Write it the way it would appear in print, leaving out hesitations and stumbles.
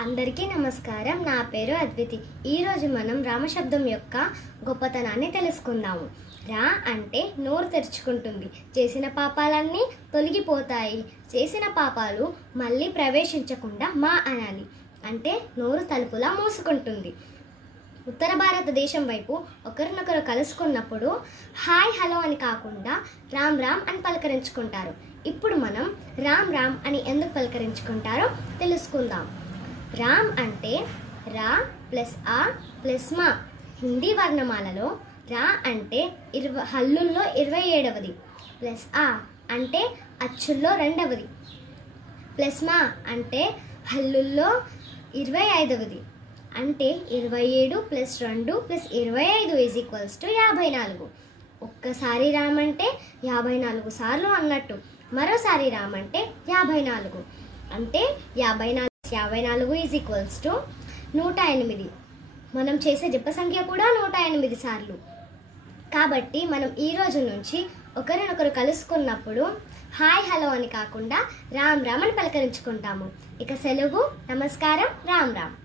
అందరికీ నమస్కారం. నా పేరు అద్వితి. ఈరోజు మనం రామశబ్దం యొక్క గొప్పతనాన్ని తెలుసుకుందాము. రా అంటే నోరు తెరుచుకుంటుంది, చేసిన పాపాలన్నీ తొలగిపోతాయి. చేసిన పాపాలు మళ్ళీ ప్రవేశించకుండా మా అనాలి, అంటే నోరు తలుపులా మూసుకుంటుంది. ఉత్తర భారతదేశం వైపు ఒకరినొకరు కలుసుకున్నప్పుడు హాయ్ హలో అని కాకుండా రామ్ రామ్ అని పలకరించుకుంటారు. ఇప్పుడు మనం రామ్ రామ్ అని ఎందుకు పలకరించుకుంటారో తెలుసుకుందాం. రామ్ అంటే రా ప్లస్ ఆ ప్లస్ మా. హిందీ వర్ణమాలలో రా అంటే హల్లుల్లో 27వది, ప్లస్ ఆ అంటే అచ్చుల్లో 2వది, ప్లస్ మా అంటే హల్లుల్లో 25వది. అంటే 27 ప్లస్ 2 ప్లస్ 25 54. ఒక్కసారి రామ్ అంటే 54 సార్లు అన్నట్టు. మరోసారి రామ్ అంటే 54. అంటే 54 108. మనం చేసే జప సంఖ్య కూడా 108 సార్లు. కాబట్టి మనం ఈ రోజు నుంచి ఒకరినొకరు కలుసుకున్నప్పుడు హాయ్ హలో అని కాకుండా రామ్ రామ్ అని పలకరించుకుంటాము. ఇక సెలవు. నమస్కారం. రామ్ రామ్.